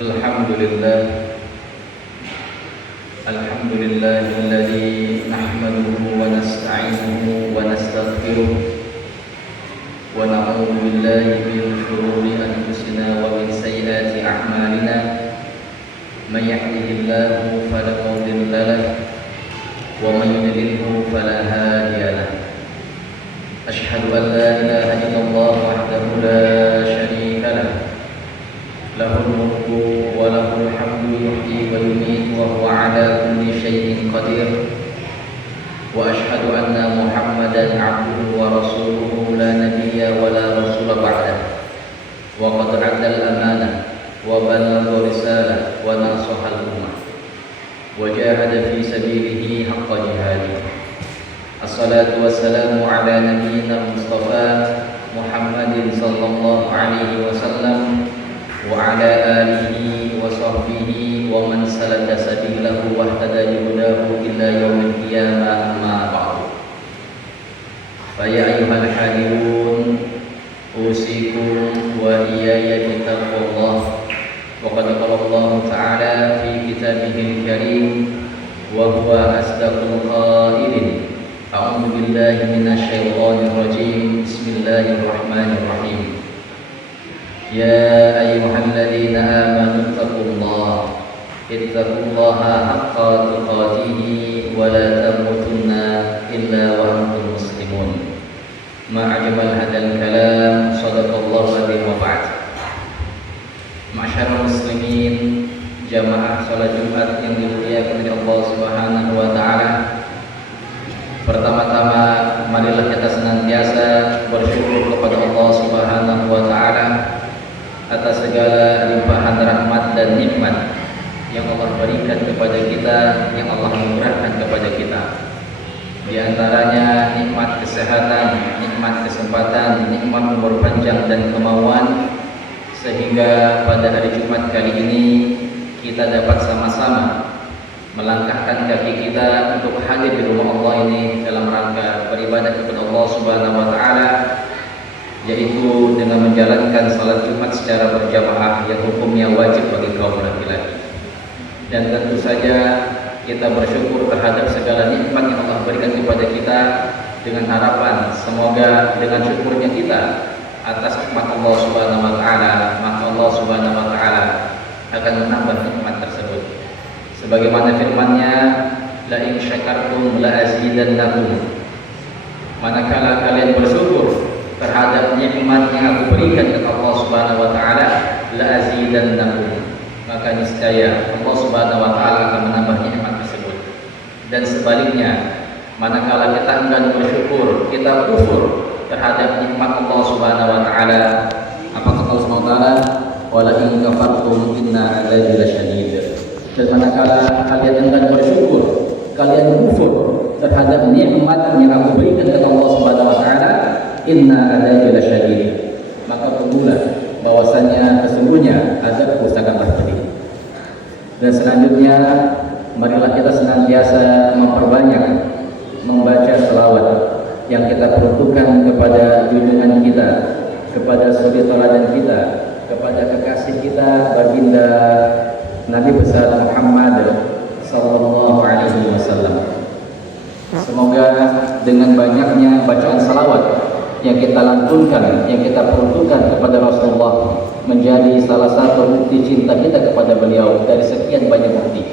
Alhamdulillah Alhamdulillahilladzi nahmaduhu wa nasta'inuhu wa nastaghfiruh wa na'udzu billahi min shururi anfusina wa min sayyiati a'malina may yahdihillahu fala mudilla lahu wa may yudlilhu fala hadiya lahu asyhadu an la ilaha illallah wahdahu la syarika lahu lahul mulku wa lahul hamdu yuhyi wa yumiitu wa huwa ala kulli syai'in qadir wa asyhadu anna Muhammadan 'abduhu wa rasuluhu la nabiyya wa la rasula ba'dahu wa qad 'adda al-amanah wa ballagha risalah wa nasaha al-ummah wa jahada fi sabilihi haqqa jihadihi. Assalatu wassalamu ala nabiyyina Mustafa Muhammadin sallallahu alaihi wasallam wa ala alihi wa sahbihi wa man salaka sabilahu wa ihtada bihudahu ila yaumil qiyamah, amma ba'du. Fa ya ayyuhal hadirun usikum wa iyaya bittaqwallah wa qad qala Allah ta'ala fi kitabihil karim wa huwa asdaqul qailin. A'udzu billahi minasy syaithanir rajim. Bismillahirrahmanirrahim. Ya ayyuhalladzina amanu ittaqullaha haqqa tuqatih wa la tamutunna illa wa antum muslimun. Ma'ajmal hadzal kalam sadaqallahu wa ba'd. Ma'asyiral muslimin, jamaah salat Jumat yang dimuliakan oleh Allah Subhanahu wa taala. Pertama-tama marilah kita senantiasa bersyukur kepada Allah Subhanahu wa taala atas segala limpahan rahmat dan nikmat yang Allah berikan kepada kita, yang Allah anugerahkan kepada kita. Di antaranya nikmat kesehatan, nikmat kesempatan, nikmat umur panjang dan kemauan, sehingga pada hari Jumat kali ini kita dapat sama-sama melangkahkan kaki kita untuk hadir di rumah Allah ini dalam rangka beribadah kepada Allah Subhanahu wa taala, yaitu dengan menjalankan salat Jumat secara berjamaah yang hukumnya wajib bagi kaum laki-laki. Dan tentu saja kita bersyukur terhadap segala nikmat yang Allah berikan kepada kita, dengan harapan semoga dengan syukurnya kita atas nikmat Allah Subhanahu wa taala, maka Allah Subhanahu wa taala akan menambah nikmat tersebut. Sebagaimana firman-Nya, la in syakartum la azidannakum. Manakala kalian bersyukur terhadap nikmat yang aku berikan kepada Allah Subhanahu wa taala, la azidannakum, maka niscaya Allah Subhanahu wa taala akan menambah nikmat tersebut. Dan sebaliknya, manakala kita enggan bersyukur, kita kufur terhadap nikmat Allah Subhanahu wa taala, apa kata Allah Subhanahu wa taala, wala in kafartum inna 'adzabi lasyadid. Dan manakala kalian enggan bersyukur, kalian kufur terhadap nikmat yang aku berikan kepada Allah Subhanahu wa taala, inna 'adzabi lasyadid, maka tunggulah bahwasanya sesungguhnya azabku sangatlah pedih. Dan selanjutnya marilah kita senantiasa memperbanyak membaca selawat yang kita peruntukkan kepada junjungan kita, kepada suri tauladan kita, kepada kekasih kita baginda Nabi besar Muhammad sallallahu alaihi wasallam. Semoga dengan banyaknya bacaan salawat yang kita lantunkan, yang kita peruntukkan kepada Rasulullah, menjadi salah satu bukti cinta kita kepada beliau dari sekian banyak bukti.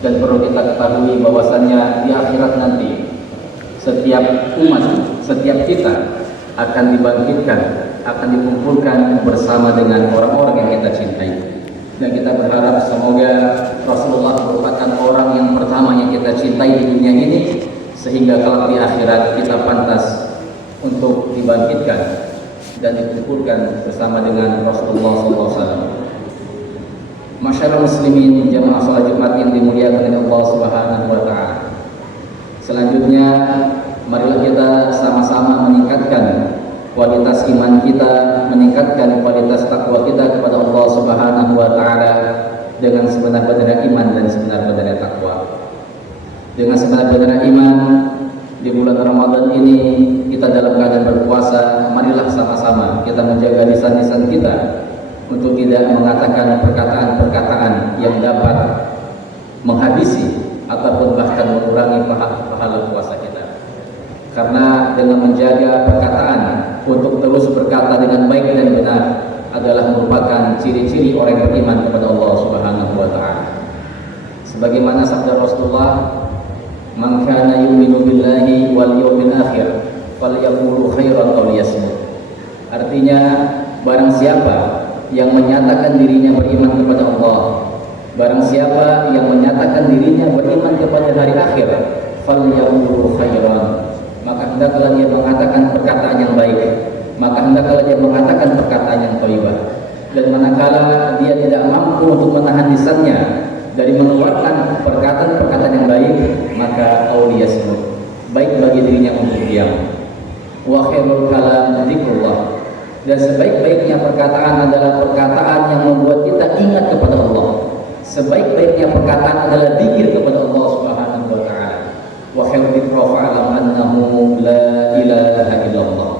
Dan perlu kita ketahui bahwasannya di akhirat nanti setiap umat, setiap kita akan dibangkitkan, akan dikumpulkan bersama dengan orang-orang yang kita cintai. Dan kita berharap semoga Rasulullah merupakan orang yang pertama yang kita cintai di dunia ini, sehingga kelak di akhirat kita pantas untuk dibangkitkan dan dikumpulkan bersama dengan Rasulullah SAW. Masyarakat muslimin, jamaah salat Jumat yang dimuliakan oleh Allah Subhanahu wa taala. Selanjutnya, marilah kita sama-sama meningkatkan kualitas iman kita, meningkatkan kualitas takwa kita kepada Allah Subhanahu wa taala dengan sebenar-benarnya iman dan sebenar-benarnya takwa. Dengan sebenar-benarnya iman, di bulan Ramadan ini kita dalam keadaan berpuasa, marilah sama-sama kita menjaga lisan-lisan kita untuk tidak mengatakan perkataan-perkataan yang dapat menghabisi ataupun bahkan mengurangi pahala puasa kita. Karena dengan menjaga perkataan untuk terus berkata dengan baik dan benar adalah merupakan ciri-ciri orang yang beriman kepada Allah Subhanahu wa taala. Sebagaimana sabda Rasulullah, "Man kana yu'minu billahi wal yawmil akhir falyaqulu khairan aw liyasmut." Artinya, barang siapa yang menyatakan dirinya beriman kepada Allah, barang siapa yang menyatakan dirinya beriman kepada hari akhir, falyaqulu khairan, maka hendaklah dia mengatakan perkataan yang baik, maka hendaklah dia mengatakan perkataan yang thayyibah. Dan manakala dia tidak mampu untuk menahan lisannya dari mengeluarkan perkataan-perkataan yang baik, maka auliyasmut, baik bagi dirinya untuk diam. Wa khairul kalam dzikrullah, dan sebaik-baiknya perkataan adalah perkataan yang membuat kita ingat kepada Allah. Sebaik-baiknya perkataan adalah zikir kepada Allah Subhanahu wa taala. Wa khairul dzikri fa'lam annahu la ilaha illallah.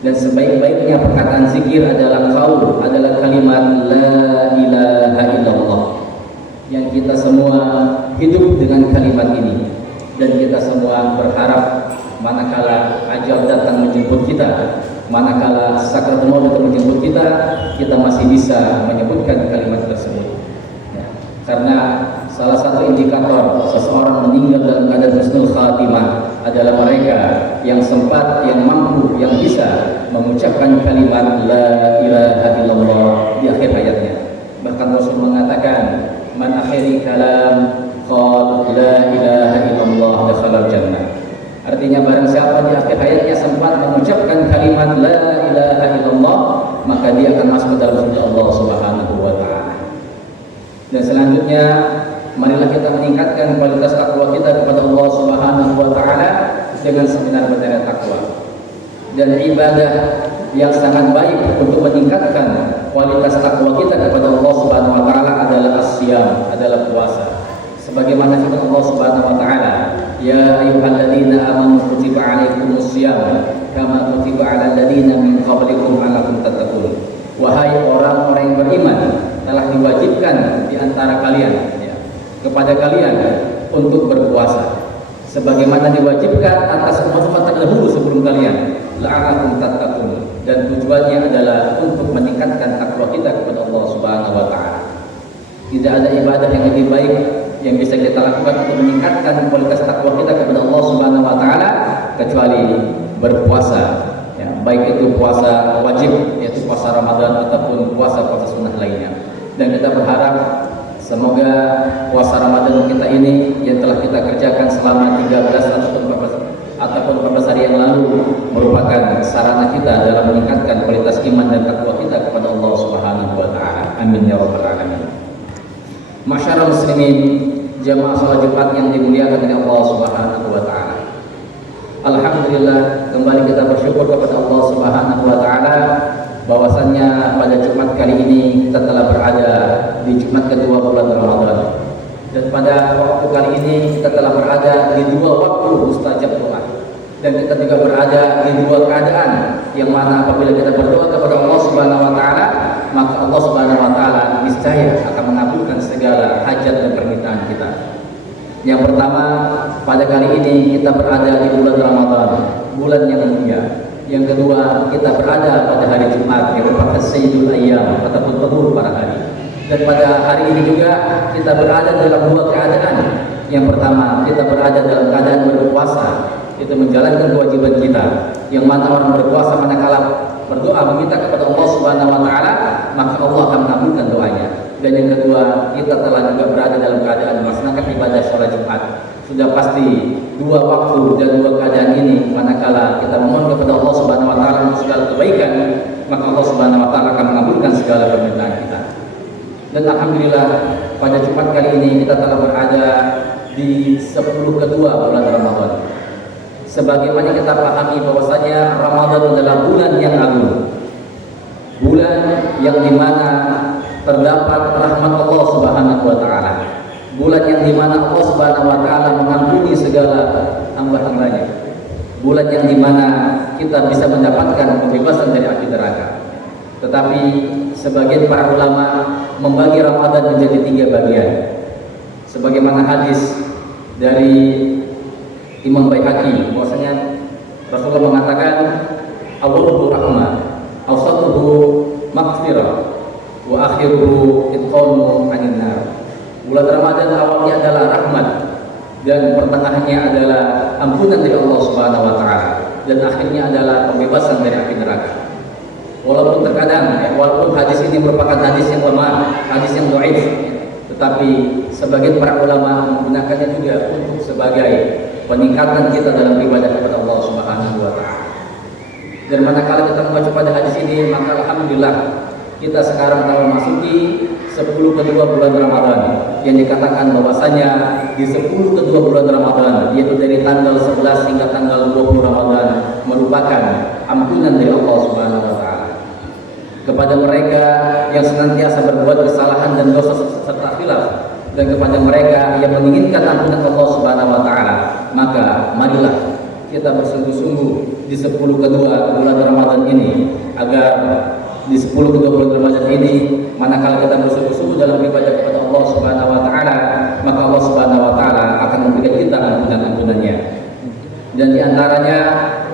Dan sebaik-baiknya perkataan zikir adalah qaul, adalah kalimat la ilaha illallah. Yang kita semua hidup dengan kalimat ini, dan kita semua berharap manakala ajal datang menjemput kita, manakala sakaratul maut datang menjemput kita, kita masih bisa menyebutkan kalimat tersebut. Ya. Karena salah satu indikator seseorang meninggal dalam keadaan husnul khatimah adalah mereka yang sempat, yang mampu, yang bisa mengucapkan kalimat la ilaha illallah di akhir hayatnya. Bahkan Rasul mengatakan, man akhiri kalam qala la ilaha illallah dakhala jannah. Artinya barang siapa di akhir hayatnya sempat mengucapkan kalimat la ilaha illallah, maka dia akan masuk ke dalam surga Allah Subhanahu wa taala. Dan selanjutnya, marilah kita meningkatkan kualitas takwa kita kepada Allah Subhanahu wa taala dengan sebenar-benarnya takwa. Dan ibadah yang sangat baik untuk meningkatkan kualitas takwa kita kepada Allah Subhanahu wa taala adalah as-siyam, adalah puasa. Sebagaimana firman Allah Subhanahu wa taala, ya ayyuhalladzina amanu kutiba 'alaikumus syiyam kama kutiba 'alal ladzina min qablikum la'allakum tattaqun. Wahai orang-orang yang beriman, telah diwajibkan di antara kalian, ya, kepada kalian untuk berpuasa sebagaimana diwajibkan atas umat-umat terdahulu sebelum kalian, la'allakum tattaqun, dan tujuannya adalah untuk meningkatkan takwa kita kepada Allah Subhanahu wa taala. Tidak ada ibadah yang lebih baik yang bisa kita lakukan untuk meningkatkan kualitas takwa kita kepada Allah Subhanahu wa taala kecuali berpuasa, ya, baik itu puasa wajib yaitu puasa Ramadan ataupun puasa-puasa sunnah lainnya. Dan kita berharap semoga puasa Ramadan kita ini yang telah kita kerjakan selama 13 ataupun 14 hari yang lalu merupakan sarana kita dalam meningkatkan kualitas iman dan takwa kita kepada Allah Subhanahu wa taala. Amin ya rabbal alamin. Masyarakat muslimin, jamaah salat Jumat yang dimuliakan oleh Allah Subhanahu wa taala. Alhamdulillah, kembali kita bersyukur kepada Allah Subhanahu wa taala bahwasannya pada Jumat kali ini kita telah berada di Jumat kedua bulan Ramadan. Dan pada waktu kali ini kita telah berada di dua waktu mustajab doa. Dan kita juga berada di dua keadaan yang mana apabila kita berdoa kepada Allah Subhanahu wa taala, maka Allah Subhanahu wa taala niscaya akan mengabulkan segala hajat dan permintaan kita. Yang pertama, pada kali ini kita berada di bulan Ramadan, bulan yang mulia. Yang kedua, kita berada pada hari Jumat yang merupakan Sayyidul Ayyam ataupun penuh para hari. Dan pada hari ini juga kita berada dalam dua keadaan. Yang pertama, kita berada dalam keadaan berpuasa, itu menjalankan kewajiban kita. Yang mana orang berpuasa manakala berdoa meminta kepada Allah Subhanahu wa taala, maka Allah akan mengabulkan doanya. Dan yang kedua, kita telah juga berada dalam keadaan melaksanakan ibadah sholat Jumat. Sudah pasti dua waktu dan dua keadaan ini manakala kita memohon kepada Allah Subhanahu wa taala untuk segala kebaikan, maka Allah Subhanahu wa taala akan mengabulkan segala permintaan kita. Dan alhamdulillah pada Jumat kali ini kita telah berada di 10 kedua bulan Ramadan. Sebagaimana kita pahami bahwasanya Ramadan adalah bulan yang agung, bulan yang dimana terdapat rahmat Allah Subhanahu wa taala, bulan yang dimana Allah Subhanahu wa taala mengampuni segala hamba-hambanya, bulan yang dimana kita bisa mendapatkan pembebasan dari api neraka. Tetapi sebagian para ulama membagi Ramadan menjadi 3 bagian. Sebagaimana hadis dari Imam Baihaqi, bahwasanya Rasulullah mengatakan awwaluhu rahmah, awsatuhu maghfirah, wa akhiruhu itqanu 'anil nar. Bulan Ramadan awalnya adalah rahmat dan pertengahannya adalah ampunan dari Allah Subhanahu wa taala dan akhirnya adalah pembebasan dari api neraka. Walaupun terkadang walaupun hadis ini merupakan hadis yang lemah, hadis yang dhaif, tetapi sebagian para ulama menggunakannya juga untuk sebagai peningkatan kita dalam ibadah kepada Allah Subhanahu wa taala. Dan manakala kita mengacu pada hadis ini, maka alhamdulillah kita sekarang telah memasuki 10 kedua bulan Ramadan, yang dikatakan bahwasanya di 10 kedua bulan Ramadan, yaitu dari tanggal 11 hingga tanggal 20 Ramadan, merupakan ampunan dari Allah Subhanahu wa taala kepada mereka yang senantiasa berbuat kesalahan dan dosa serta khilaf, dan kepada mereka yang menginginkan ampunan Allah Subhanahu wa taala. Maka marilah kita bersungguh-sungguh di 10 kedua bulan Ramadan ini, agar di 10 kedua bulan Ramadan ini, manakala kita bersungguh-sungguh dalam ibadah kepada Allah Subhanahu wa taala, maka Allah Subhanahu wa taala akan memberikan kita ampunan-ampunannya. Dan di antaranya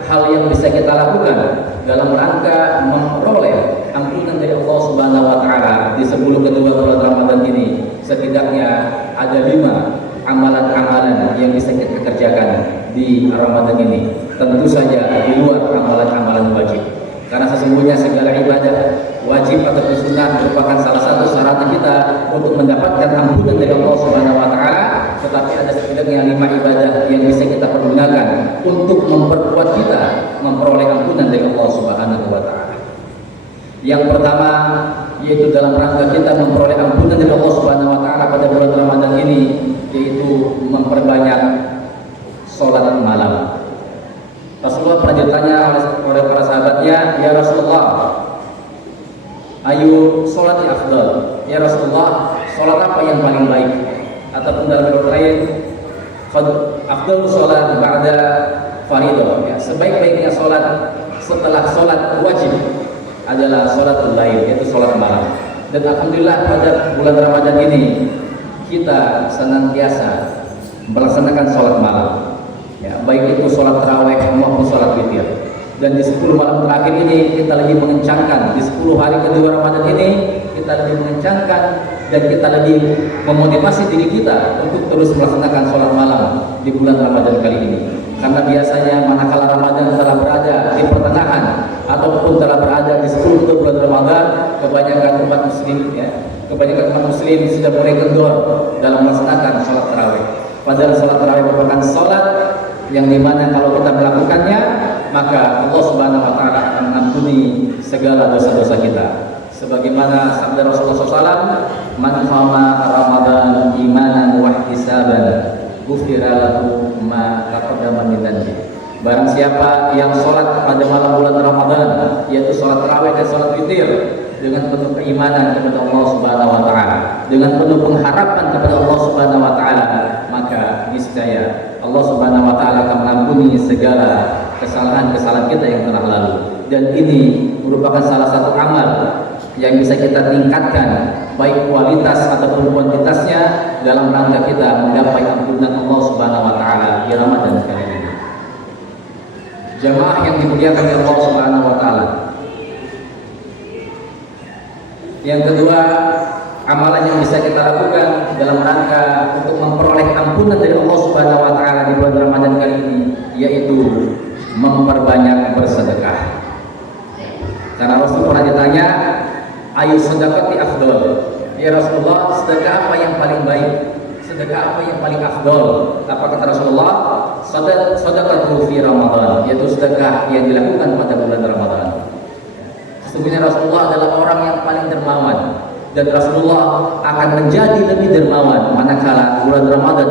hal yang bisa kita lakukan dalam rangka memperoleh ampunan dari Allah Subhanahu wa taala di 10 kedua bulan Ramadan ini, setidaknya ada 5 amalan-amalan yang bisa kita kerjakan di Ramadan ini. Tentu saja di luar amalan-amalan wajib. Karena sesungguhnya segala ibadah wajib atau sunnah merupakan salah satu sarana kita untuk mendapatkan ampunan dari Allah Subhanahu wa taala, tetapi ada setidaknya 5 ibadah yang bisa kita pergunakan untuk memperkuat kita memperoleh ampunan dari Allah Subhanahu wa taala. Yang pertama yaitu dalam rangka kita memperoleh ampunan dari Allah Subhanahu wa taala pada bulan Ramadan ini, yaitu memperbanyak sholat malam. Rasulullah pernah ditanya oleh para sahabatnya, "Ya Rasulullah, ayu sholat yang afdal?" "Ya Rasulullah, sholat apa yang paling baik?" Ataupun dalam riwayat lain, "Afdal sholat ba'da faridah." Ya, sebaik-baiknya sholat setelah sholat wajib adalah sholatul lail, yaitu sholat malam. Dan alhamdulillah pada bulan Ramadan ini kita senantiasa melaksanakan sholat malam, ya, baik itu sholat tarawih maupun sholat witir. Dan di 10 malam terakhir ini kita lebih mengencangkan, di 10 hari kedua Ramadan ini kita lebih mengencangkan dan kita lebih memotivasi diri kita untuk terus melaksanakan sholat malam di bulan Ramadan kali ini. Karena biasanya manakala Ramadan telah berada di pertengahan ataupun telah berada di 10 bulan Ramadan, kebanyakan umat muslim, ya, kebanyakan umat muslim sudah mulai kendor dalam melaksanakan sholat tarawih. Padahal sholat tarawih merupakan sholat yang dimana kalau kita melakukannya, maka Allah Subhanahu wa taala akan mengampuni segala dosa-dosa kita. Sebagaimana sabda Rasulullah SAW, "Man qama Ramadan imanan wa ihtisaban, ghufira lahu ma taqaddama min dhanbi." Barang siapa yang sholat pada malam bulan Ramadan, yaitu sholat tarawih dan sholat witir, dengan penuh keimanan kepada Allah Subhanahu wa taala, dengan penuh pengharapan kepada Allah Subhanahu wa taala, maka niscaya Allah Subhanahu wa taala akan mengampuni segala kesalahan-kesalahan kita yang telah lalu. Dan ini merupakan salah satu amal yang bisa kita tingkatkan baik kualitas ataupun kuantitasnya dalam rangka kita menggapai ampunan Allah Subhanahu wa taala di Ramadan kali ini. Jamaah yang dimuliakan oleh Allah Subhanahu wa taala. Yang kedua, amalan yang bisa kita lakukan dalam rangka untuk memperoleh ampunan dari Allah Subhanahu wa taala di bulan Ramadan kali ini, yaitu memperbanyak bersedekah. Karena Rasul pernah ditanya, "Ayu sedekati afdal?" "Ya Rasulullah, sedekah apa yang paling baik? Sedekah apa yang paling afdal?" Apa kata Rasulullah? "Sedekatu fi Ramadan," yaitu sedekah yang dilakukan pada bulan Ramadan. Sesungguhnya Rasulullah adalah orang yang paling dermawan, dan Rasulullah akan menjadi lebih dermawan manakala bulan Ramadan